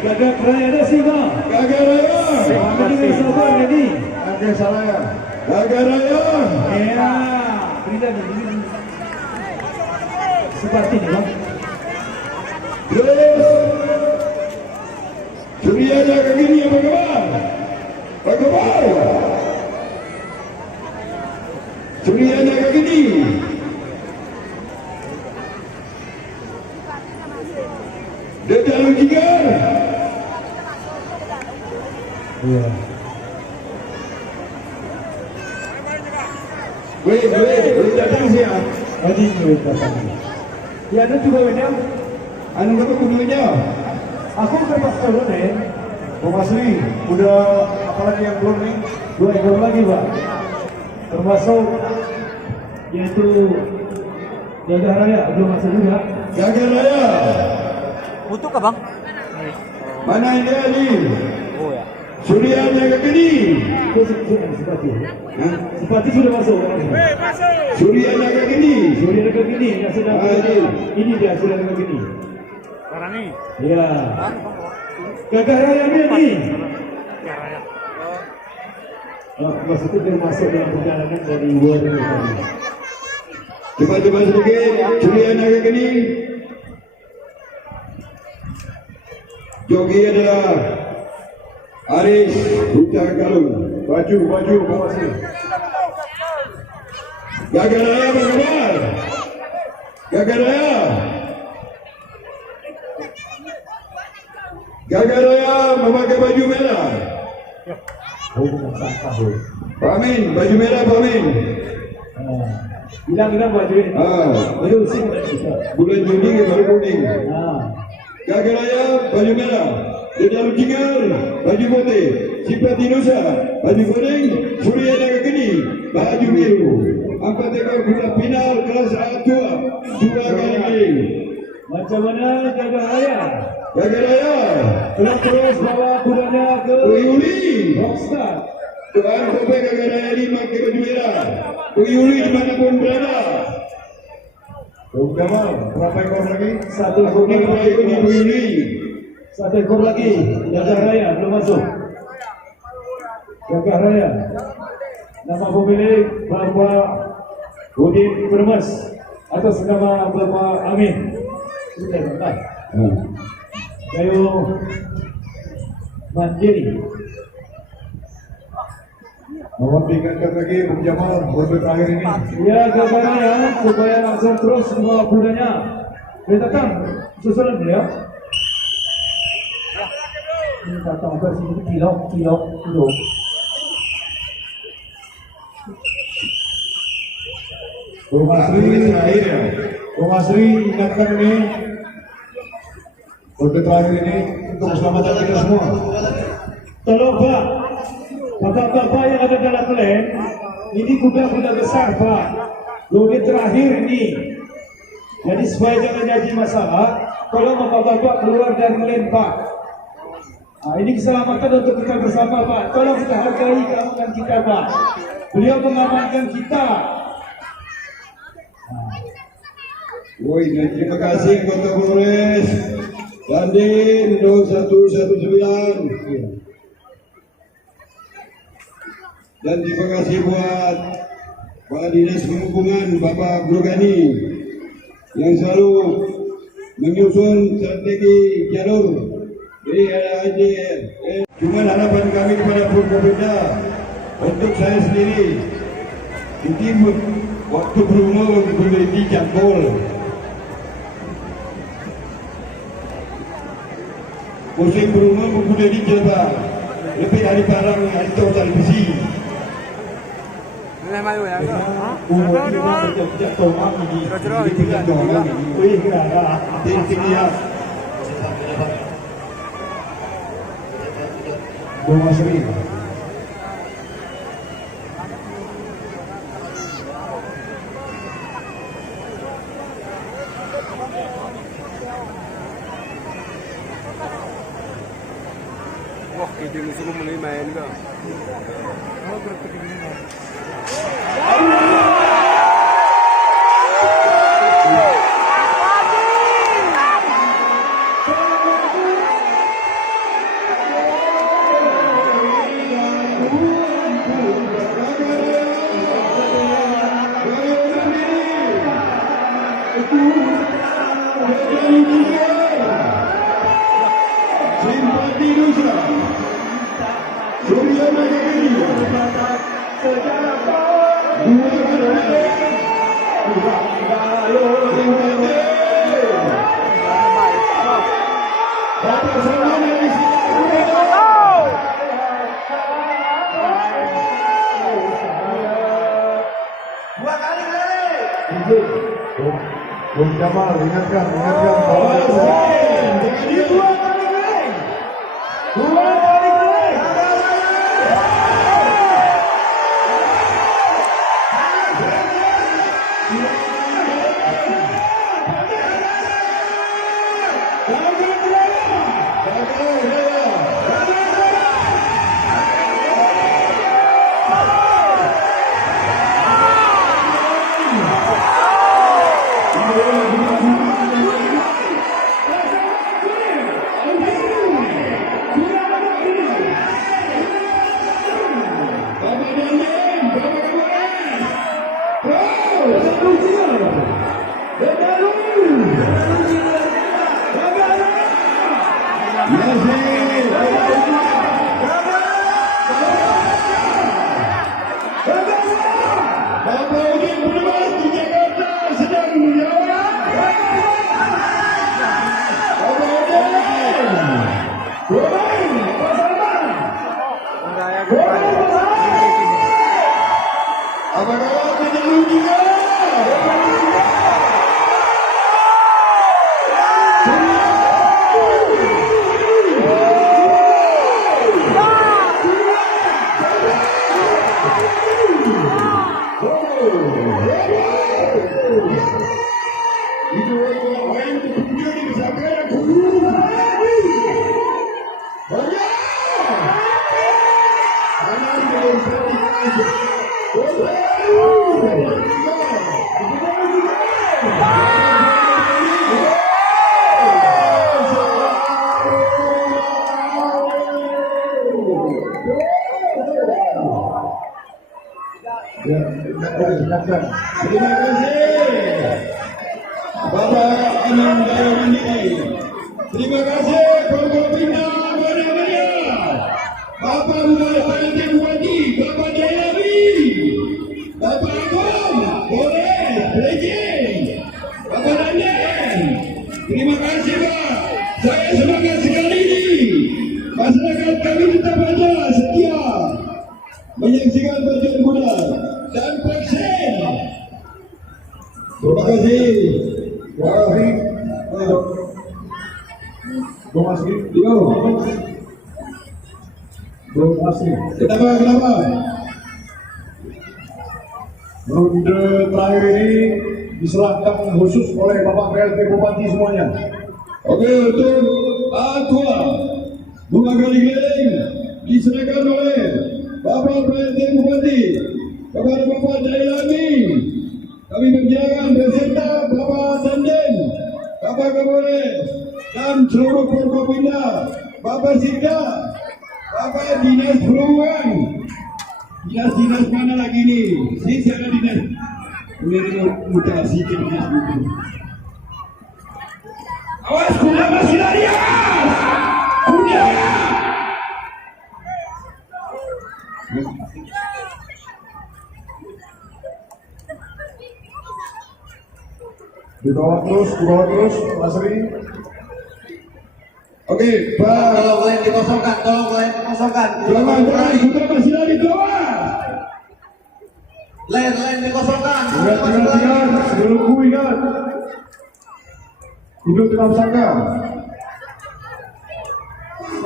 Gagak raya ada sih bang. Gagak raya. Ini sabar jadi. Gagak raya. Gagak raya. Ya. Berikan ini. Seperti ini bang. Terus. Surya jaga gini apa kabar? Apa kabar? Surya jaga gini. Dia jalan jigar. Iya. Boleh datang siap. Tadi boleh datang. Ya ada juga wedang. Anu kata kudunya. Aku kertas dulu nih. Bung Asri, udah apalagi yang belum nih? 2 ekor lagi pak. Termasuk yaitu Gagak Raya belum masuk juga. Gagak Raya. Untuk apa bang? Mana ini Ali? Oh ya. Surya jaga gini. Sepati. Sepati sudah masuk. Surya jaga gini. Surya dekat gini. Yang sedang ini dia sudah dekat gini. Sekarang ini. Ya. Gagak Raya ni. Maksudnya dia masuk dalam perjalanan dari luar negeri. Cepat-cepat sedikit. Surya jaga gini. Jogi adalah Aris Buta Galung. Baju Bung Asri. Gagak Raya berkabar. Gagak Raya. Gagak Raya memakai baju merah. Oh, bukan sampah. Pak Amin, baju merah Pak Amin. Hilang baju ini. Baju sing Bulan Juni baru kuning. Gagak Raya baju merah. Dia jalur jigar baju putih. Simpati Nusa baju kuning. Surya jaga geni baju biru. 4 ekor kuda final kelas A2 2 kali. Macam mana Gagak Raya? Gagak Raya Terus bawa kudanya ke Uyuli. Rockstar. Tuan Kopi Gagak Raya 5 ke baju merah. Uyuli dimanapun berada. Kamal, berapa ekor lagi? 1 ekor Ini lagi. di Uyuli. 1 ekor lagi. Gagak Raya belum masuk. Gagak Raya. Nama pemilik Bapak Udin Bermas atas nama Bapak Amin. Sudah tak? Kayu Mandiri. Mohon diingatkan lagi Bung Jamal untuk terakhir ini. Ya, Gagak Raya supaya langsung terus membawa kudanya. Dia datang susulan beliau. Ini datang ke sini kilo. Bung Asri ingatkan ini untuk terakhir ini untuk keselamatan kita semua. Tolong Pak, bapak-bapak yang ada dalam lane, ini kuda-kuda besar Pak. Lodi terakhir ini. Jadi supaya jangan jadi masalah, tolong bapak-bapak keluar dari lane Pak. Ini keselamatan untuk kita bersama Pak. Tolong kita hargai keamanan kita Pak. Beliau mengamankan kita. Woi, dan terima kasih Kota Polres Dandim 0119. Dan terima kasih buat Pak Dinas Perhubungan Bapak Brogani yang selalu menyusun strategi jalur. Jadi cuma harapan kami kepada Purkopimda untuk saya sendiri ini waktu berumur boleh dijangkau. Musim berumur boleh dijaga lebih dari barang hari itu televisi. Ini mayu ya ke? Umur kita jatuh mami di tingkat orang ini. Wih, Tinggi-tinggi. Bung Asri. Wah, ini suruh mulai main ke? Oh, berarti ini. Simpati Nusa Surya Nagari Bung Jamal, ingatkan bahwa terima kasih Bapak Anang Dayawandi. Terima kasih Forkopimda Meriah, Bapak Bupati Bupati, Bapak Jayawi, Bapak Agung, boleh, Legend, Bapak Dandan. Terima kasih Pak. Saya semangat sekali ini. Masyarakat kami tetap ada setia menyaksikan Pacuan Kuda dan vaksin. Terima kasih. Bung Asri, Kenapa? ronde terakhir ini diserahkan khusus oleh Bapak PLT Bupati semuanya. Oke, untuk aqua bunga galing-galing diserahkan oleh Bapak PLT Bupati kepada Bapak Jailani. Kami berjalan beserta Bapak Dandan, Bapak Kapolres dan seluruh Forkopimda, Bapak Sikda, Bapak Dinas Perhubungan. Dinas mana lagi nih? Sisi ada dinas. Ini mutasi ke dinas itu. Awas kuda masih lari awas! Kuda! Di bawah terus, Asri. Oke, Pak. Tolong boleh dikosongkan. Jangan, kuda masih lari ke bawah. Lain dikosongkan. Ingat, sebelum ku ingat. Hidup dalam sangka.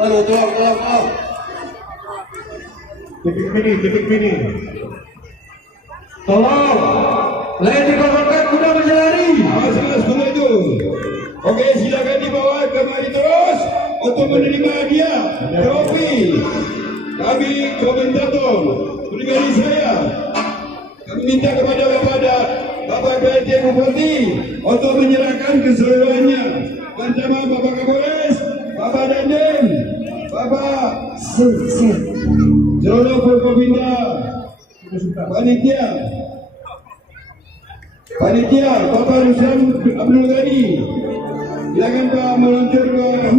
Lalu tolong. Titik mini. Tolong. Lain dikosongkan, kuda masih lari. Awas kuda itu. Oke, silakan dibawa kemari terus untuk menerima hadiah trofi. Kami komentator pribadi saya. Kami minta kepada Bapak PLT Bupati untuk menyerahkan keseluruhannya bersama Bapak Kapolres, Bapak Dandan, Bapak seluruh Forkopimda, panitia, Bapak Ruslan Abdul Ghani. Silakan Pak meluncur ke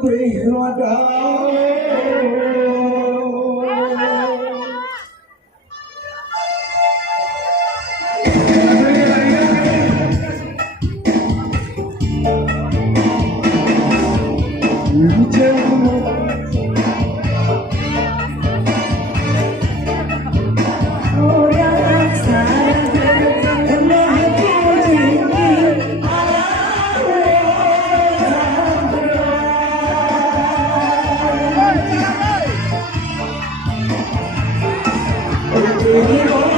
putih roda. Ini